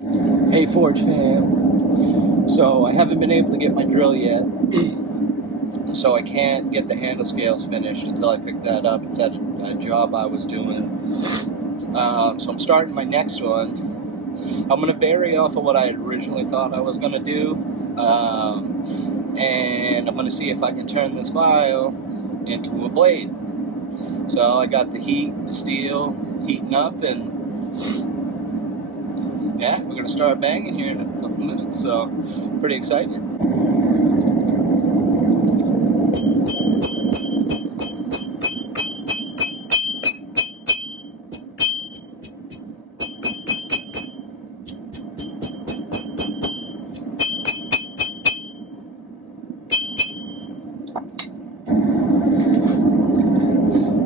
Hey Forge fam. So I haven't been able to get my drill yet, so I can't get the handle scales finished until I pick that up. It's at a job I was doing. So I'm starting my next one. I'm going to vary off of what I had originally thought I was going to do, and I'm going to see if I can turn this file into a blade. So I got the steel heating up, and yeah, we're going to start banging here in a couple minutes, so pretty excited.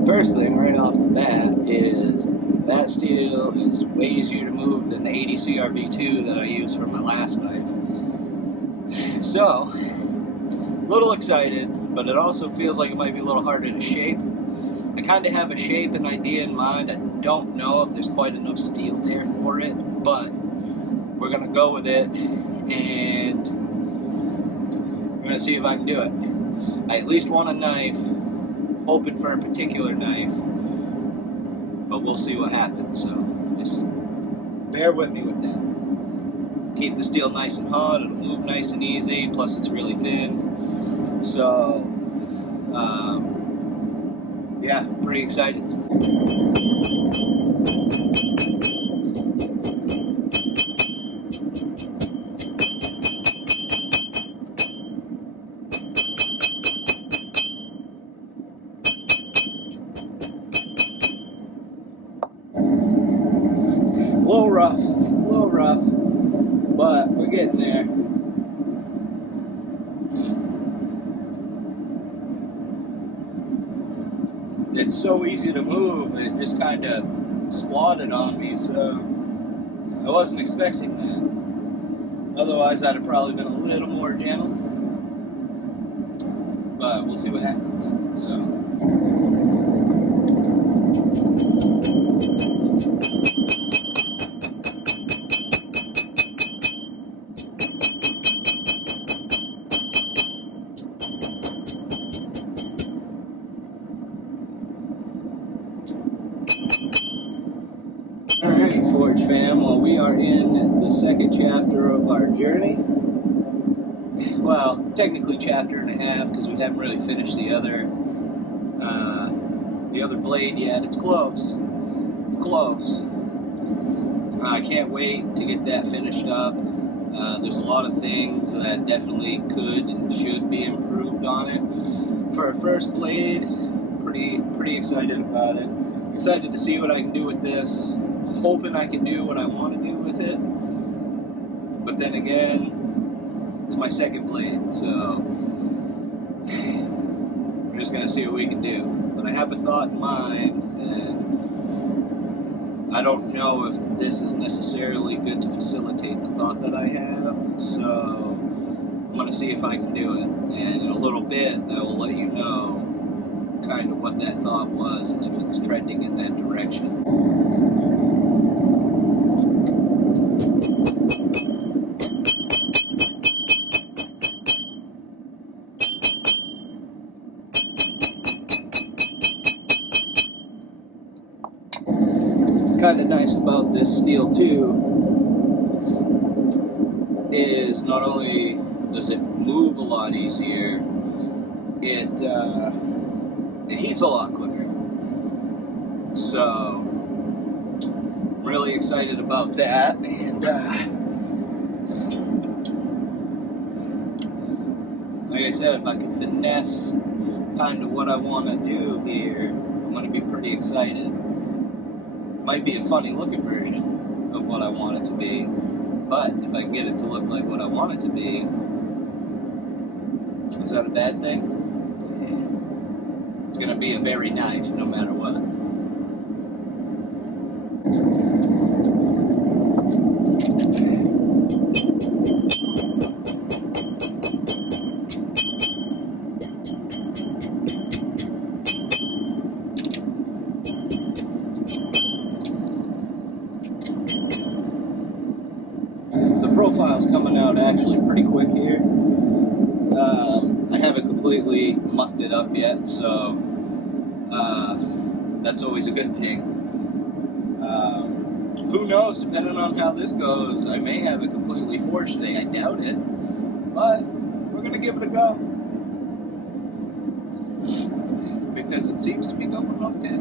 First thing right off the bat is that steel is way easier to move than the 80 CRV2 that I used for my last knife. So, a little excited, but it also feels like it might be a little harder to shape. I kind of have a shape and idea in mind. I don't know if there's quite enough steel there for it, but we're going to go with it, and we're going to see if I can do it. I at least want a knife, hoping for a particular knife, but we'll see what happens, so just bear with me with that. Keep the steel nice and hot, it'll move nice and easy, plus it's really thin, so yeah, pretty excited. A little rough, but we're getting there. It's so easy to move, it just kind of squatted on me, so I wasn't expecting that. Otherwise, I'd have probably been a little more gentle, but we'll see what happens. So. Alright, Forge fam, well, we are in the second chapter of our journey. Well, technically chapter and a half, because we haven't really finished the other blade yet. It's close. It's close. I can't wait to get that finished up. There's a lot of things that definitely could and should be improved on it. For a first blade, pretty excited about it. Excited to see what I can do with this. Hoping I can do what I want to do with it. But then again, it's my second blade, so we're just going to see what we can do. But I have a thought in mind, and I don't know if this is necessarily good to facilitate the thought that I have, so I'm going to see if I can do it. And in a little bit, I will let you know kind of what that thought was and if it's trending in that direction. Kind of nice about this steel too is not only does it move a lot easier, it heats a lot quicker. So I'm really excited about that, and like I said, if I can finesse kind of what I want to do here, I'm going to be pretty excited. Might be a funny looking version of what I want it to be, but if I can get it to look like what I want it to be, is that a bad thing? It's going to be a very knife no matter what. profile's coming out actually pretty quick here. I haven't completely mucked it up yet, so that's always a good thing. Who knows, depending on how this goes, I may have it completely forged today. I doubt it, but we're going to give it a go. Because it seems to be going okay.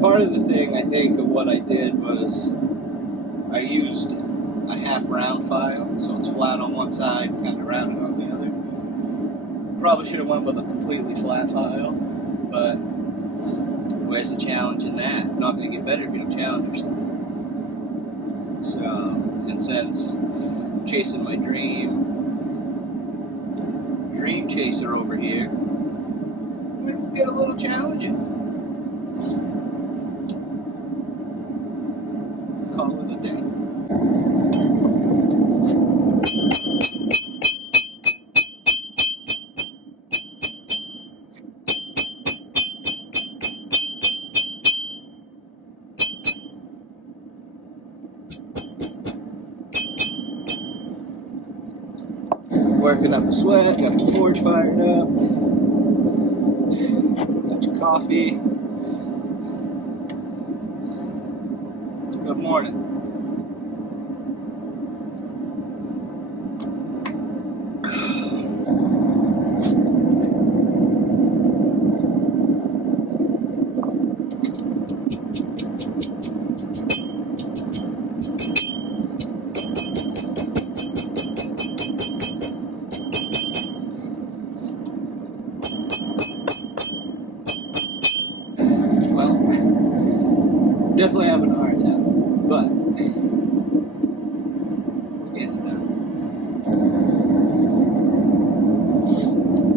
Part of the thing, I think, of what I did was I used a half round file, so it's flat on one side, kind of rounded on the other. Probably should have went with a completely flat file, but where's the challenge in that? Not going to get better if you don't challenge yourself. So, and since I'm chasing my dream chaser over here, I'm going to get a little challenging. Call it a day. Working up a sweat, got the forge fired up, got your coffee. It's a good morning. Well, definitely having a hard time, but we're getting it done.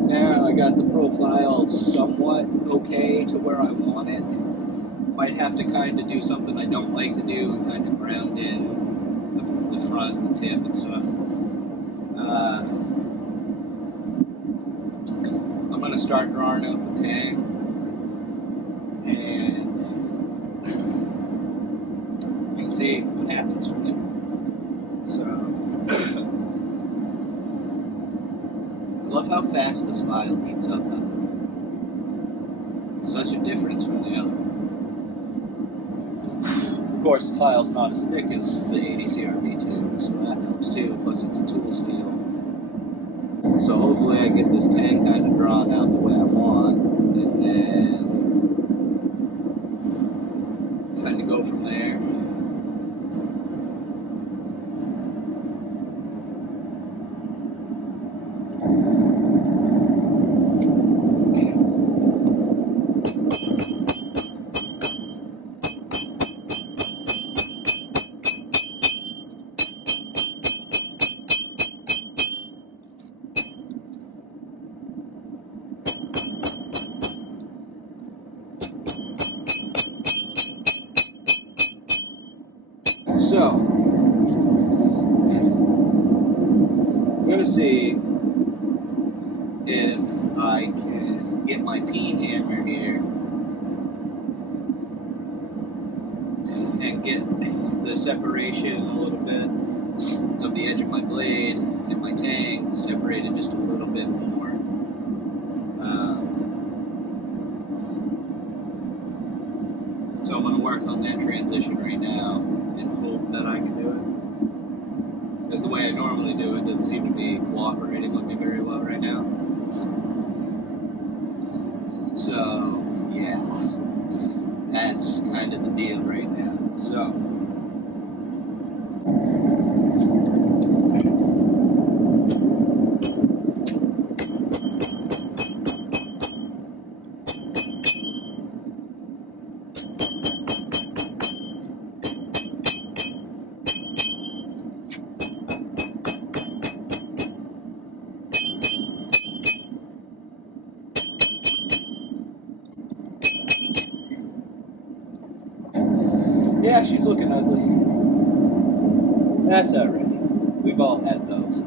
Now I got the profile somewhat okay to where I want it. Might have to kind of do something I don't like to do and kind of ground in the front, the tip, and stuff. I'm going to start drawing out the tag, and you can see what happens from there. So, I love how fast this file heats up. Such a difference from the other one. Of course, the file's not as thick as the ADCRV2, so that helps too, plus it's a tool steel. So hopefully I get this tag kind of drawn out the way I want, and then kind of go from there. So, I'm going to see if I can get my peen hammer here and get the separation a little bit of the edge of my blade and my tang separated just a little bit more. So I'm going to work on that transition right now and hope that I can do it. Because the way I normally do it doesn't seem to be cooperating with me very well right now. So, yeah. That's kind of the deal right now. So, Yeah, she's looking ugly. That's alright. We've all had those.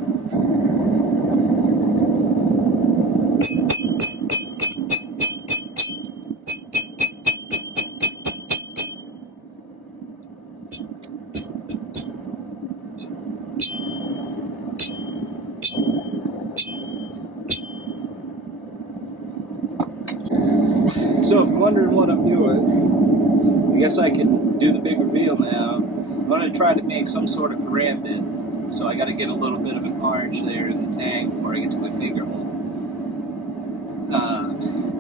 So if you're wondering what I'm doing, I guess I can do the big reveal now. I'm going to try to make some sort of karambit. So I got to get a little bit of an arch there in the tank before I get to my finger hole.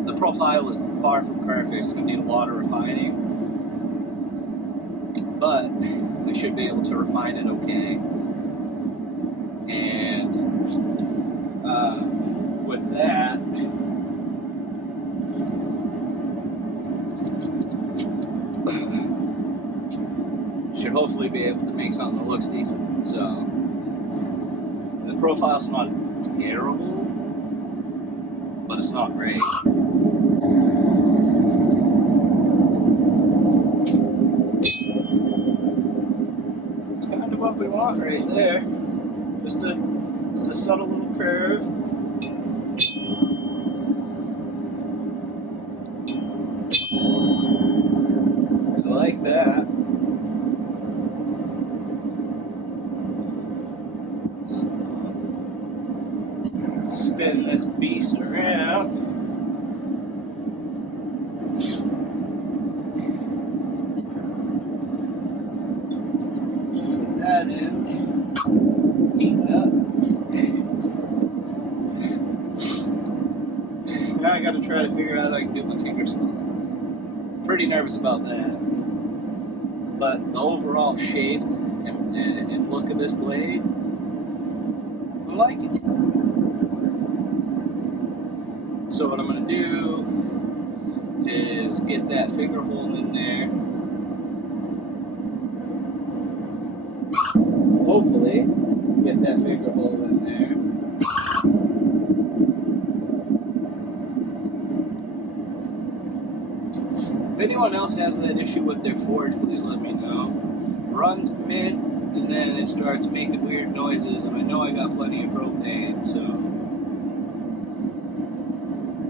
The profile is far from perfect. It's going to need a lot of refining. But I should be able to refine it okay. And with that, should hopefully be able to make something that looks decent. So the profile's not terrible, but it's not great. It's kind of what we want right there. Just a subtle little curve. I like that. So, spin this beast around. Put that in. Heating up. Now I gotta try to figure out how I can do my finger smoke. Pretty nervous about that. But the overall shape and look of this blade, I like it. So what I'm going to do is get that finger hole in there. Hopefully, get that finger hole in there. If anyone else has that issue with their forge, please let me know. Runs mid, and then it starts making weird noises, and I know I got plenty of propane, so...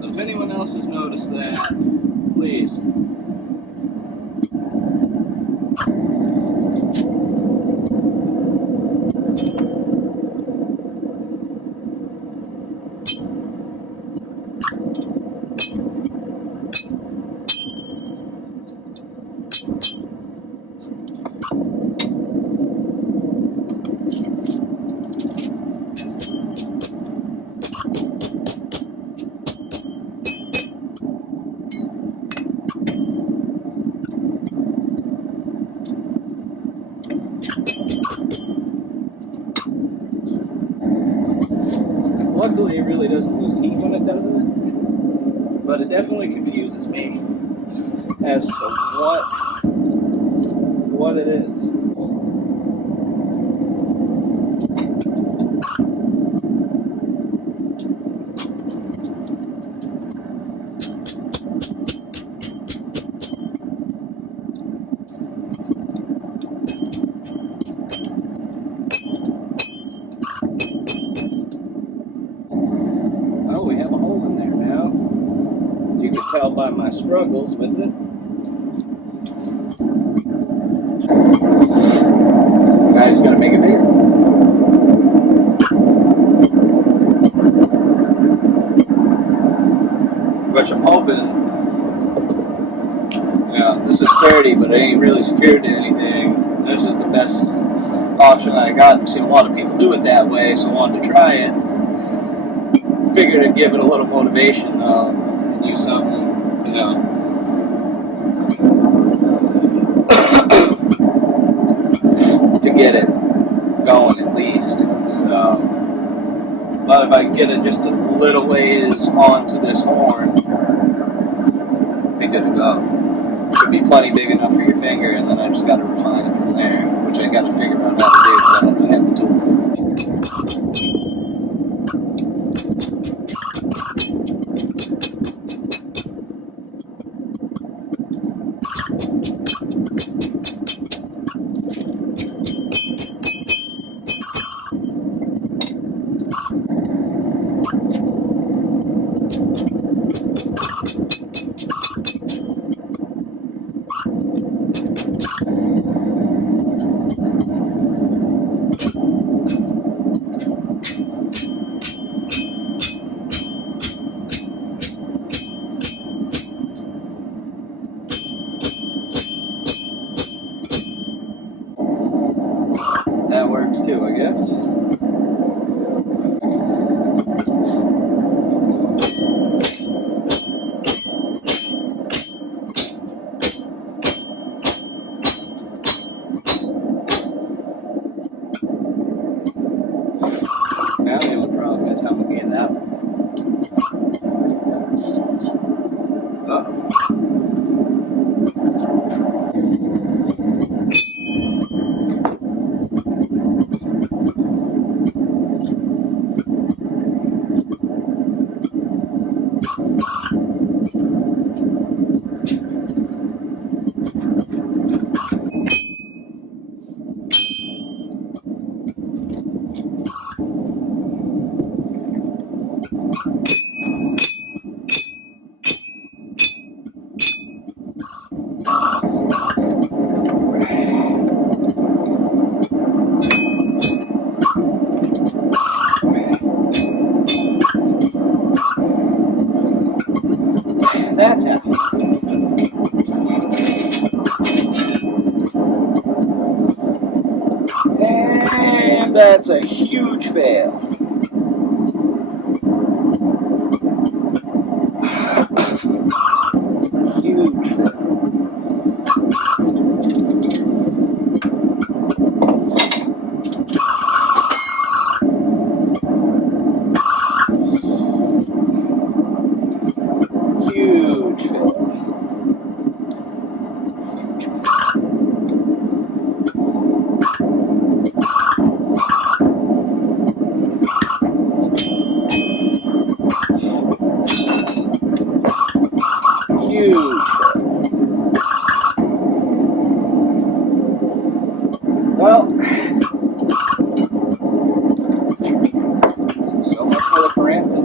But if anyone else has noticed that, please. Luckily, it really doesn't lose heat when it does it, but it definitely confuses me as to what it is. Oh, we have a hole in there now. You can tell by my struggles with it. I just gotta make it bigger. Which I'm hoping, yeah, this is sturdy, but it ain't really secured to anything. This is the best option I got. I've seen a lot of people do it that way, so I wanted to try it. Figured I'd give it a little motivation and use something, you know. To get it going at least. So, but if I can get it just a little ways onto this horn, be good to go. Should be plenty big enough for your finger, and then I just got to refine it from there, which I got to figure out how to do because I don't have the tool for it. That's out. And that's a huge fail. Huge fail. Huge fail. Huge fail. Well, so much for the pyramid.